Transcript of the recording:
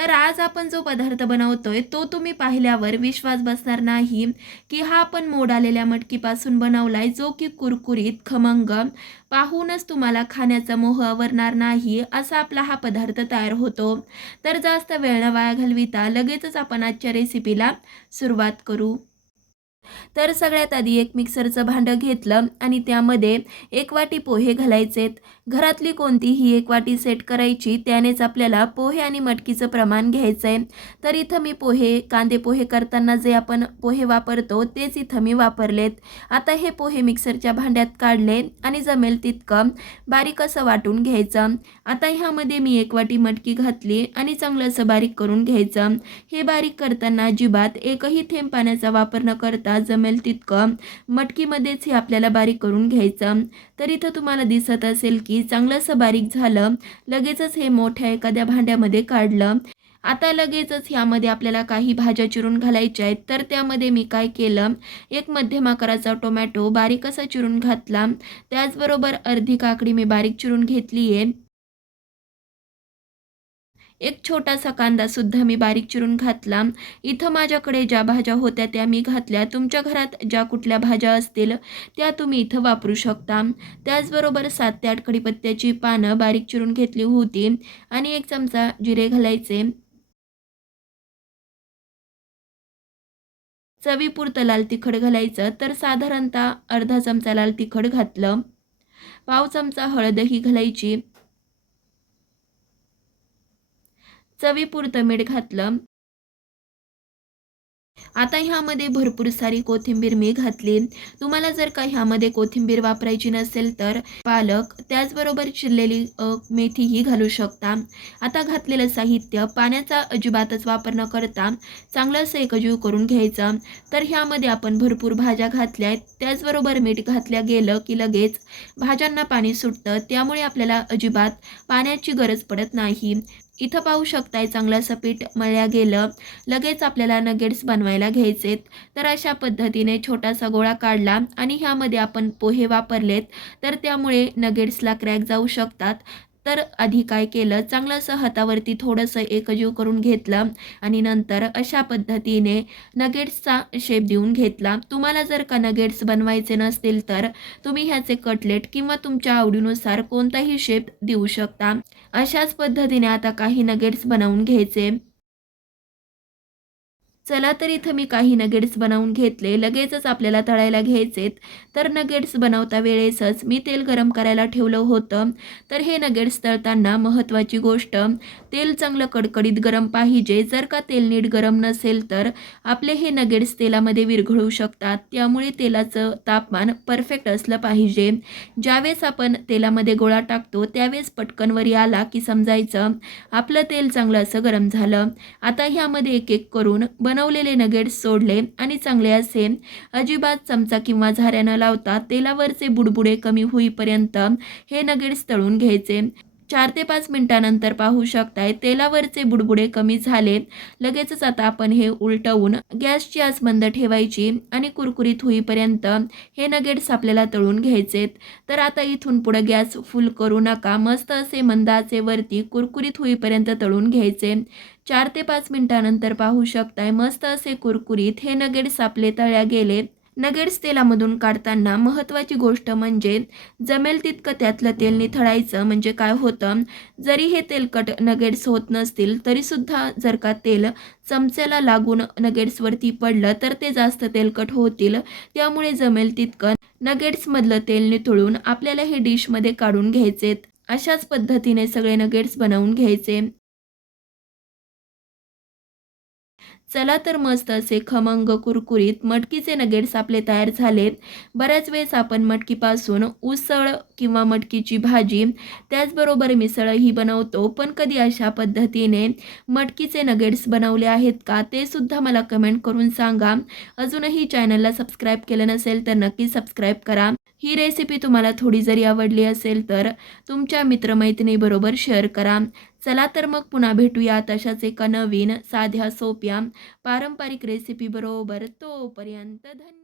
तर आज आपण जो पदार्थ बनवतोय तो तुम्ही पाहिल्यावर विश्वास बसणार नाही की हा आपण मोड आलेल्या मटकीपासून बनवलाय जो की कुरकुरीत खमंग पाहूनच तुम्हाला खाण्याचा मोह आवरणार नाही असा आपला हा पदार्थ तयार होतो. तर जास्त वेळ न वाया घालविता लगेचच आपण आजच्या रेसिपीला सुरुवात करू. तर सगळ्यात आधी एक मिक्सरचं भांडं घेतलं आणि त्यामध्ये एक वाटी पोहे घालायचेत. घरातली कोणतीही एक वाटी सेट करायची त्यानेच आपल्याला पोहे आणि मटकीचं प्रमाण घ्यायचं आहे तर इथं मी पोहे कांदे पोहे करताना जे आपण पोहे वापरतो तेच इथं मी वापरलेत. आता हे पोहे मिक्सरच्या भांड्यात काढले आणि जमेल तितकं बारीक असं वाटून घ्यायचं. आता ह्यामध्ये मी एक वाटी मटकी घातली आणि चांगलं असं बारीक करून घ्यायचं. हे बारीक करताना अजिबात एकही थेंब पाण्याचा वापर न करता जमेल तितकं मटकीमध्येच हे आपल्याला बारीक करून घ्यायचं. तर इथं तुम्हाला दिसत असेल की चांगलंसं बारीक झालं. लगेचच हे मोठ्या एखाद्या भांड्यामध्ये काढलं. आता लगेचच ह्यामध्ये आपल्याला काही भाज्या चिरून घालायच्या आहेत. तर त्यामध्ये मी काय केलं? एक मध्यम आकाराचा टोमॅटो बारीक असा चिरून घातला. त्याचबरोबर अर्धी काकडी मी बारीक चिरून घेतली आहे एक छोटासा कांदा सुद्धा मी बारीक चिरून घातला. इथं माझ्याकडे ज्या भाज्या होत्या त्या मी घातल्या. तुमच्या घरात ज्या कुठल्या भाज्या असतील त्या तुम्ही इथं वापरू शकता. त्याचबरोबर सात ते आठ कडीपत्त्याची पानं बारीक चिरून घेतली होती आणि एक चमचा जिरे घालायचे. चवीपुरतं लाल तिखट घालायचं. तर साधारणतः अर्धा चमचा लाल तिखट घातलं. पाव चमचा हळदही घालायची. चवीपुरतं मीठ घातलं. आता ह्यामध्ये भरपूर सारी कोथिंबीर मी घातली. तुम्हाला जर का ह्यामध्ये कोथिंबीर वापरायची नसेल तर पालक त्याचबरोबर चिरलेली मेथीही घालू शकता. आता घातलेलं साहित्य पाण्याचा अजिबातच वापर न करता चांगलं असं एकजीव करून घ्यायचं. तर ह्यामध्ये आपण भरपूर भाज्या घातल्या आहेत. त्याचबरोबर मीठ घातल्या गेलं की लगेच भाज्यांना पाणी सुटतं. त्यामुळे आपल्याला अजिबात पाण्याची गरज पडत नाही. इथं पाहू शकताय चांगलं असं पीठ मळल्या गेलं. लगेच आपल्याला नगेट्स बनवायला घ्यायचेत. तर अशा पद्धतीने छोटासा गोळा काढला आणि ह्यामध्ये आपण पोहे वापरलेत. तर त्यामुळे नगेट्सला क्रॅक जाऊ शकतात. तर आधी काय केलं? चांगलं असं हातावरती थोडंसं एकजीव करून घेतलं आणि नंतर अशा पद्धतीने नगेट्सचा शेप देऊन घेतला. तुम्हाला जर का नगेट्स बनवायचे नसतील तर तुम्ही ह्याचे कटलेट किंवा तुमच्या आवडीनुसार कोणताही शेप देऊ शकता. अशाच पद्धतीने आता काही नगेट्स बनवून घ्यायचे. चला तर इथं मी काही नगेट्स बनवून घेतले. लगेचच आपल्याला तळायला घ्यायचेत. तर नगेट्स बनवता वेळेसच मी तेल गरम करायला ठेवलं होतं. तर हे नगेट्स तळताना महत्त्वाची गोष्ट तेल चांगलं कडकडीत गरम पाहिजे. जर का तेल नीट गरम नसेल तर आपले हे नगेट्स तेलामध्ये विरघळू शकतात. त्यामुळे तेलाचं तापमान परफेक्ट असलं पाहिजे. ज्यावेळेस आपण तेलामध्ये गोळा टाकतो त्यावेळेस पटकन वरी आला की समजायचं आपलं तेल चांगलं असं गरम झालं. आता ह्यामध्ये एक एक करून बनवलेले नगेट्स सोडले आणि चांगले असे. अजिबात चमचा किंवा झाऱ्या न लावता तेलावरचे बुडबुडे कमी होईपर्यंत हे नगेट्स तळून घ्यायचे. चार ते पाच मिनिटानंतर पाहू शकताय. तेलावरचे बुडबुडे कमी झाले लगेचच आता आपण हे उलटवून गॅसची आस बंद ठेवायची आणि कुरकुरीत होईपर्यंत हे नगेट्स आपल्याला तळून घ्यायचेत. तर आता इथून पुढं गॅस फुल करू नका. मस्त असे मंदाचे वरती कुरकुरीत होईपर्यंत तळून घ्यायचे. चार ते पाच मिनिटानंतर पाहू शकताय. मस्त असे कुरकुरीत हे नगेट्स आपले तळ्या गेले नगेट्स तेलामधून काढताना महत्त्वाची गोष्ट म्हणजे जमेल तितकं त्यातलं तेल निथळायचं म्हणजे काय होतं? जरी हे तेलकट नगेट्स होत नसतील तरीसुद्धा जर का तेल चमच्याला लागून नगेट्सवरती पडलं तर ते जास्त तेलकट होतील. त्यामुळे जमेल तितकं नगेट्समधलं तेल निथळून आपल्याला हे डिशमध्ये काढून घ्यायचेत. अशाच पद्धतीने सगळे नगेट्स बनवून घ्यायचे. चला तर मस्त असे खमंग कुरकुरीत मटकीचे नगेट्स आपले तयार झालेत. बऱ्याच वेळेस आपण मटकीपासून उसळ किंवा मटकीची भाजी त्याचबरोबर मिसळही बनवतो. पण कधी अशा पद्धतीने मटकीचे नगेट्स बनवले आहेत का ते सुद्धा मला कमेंट करून सांगा. अजूनही चॅनलला सबस्क्राईब केलं नसेल तर नक्की सबस्क्राईब करा. ही रेसिपी तुम्हाला थोडी जरी आवडली असेल तर तुमच्या मित्रमैत्रिणीबरोबर शेअर करा. चला तर मग पुन्हा भेटूया तशाच एका नवीन साध्या सोप्या पारंपरिक रेसिपीबरोबर तोपर्यंत धन्यवाद.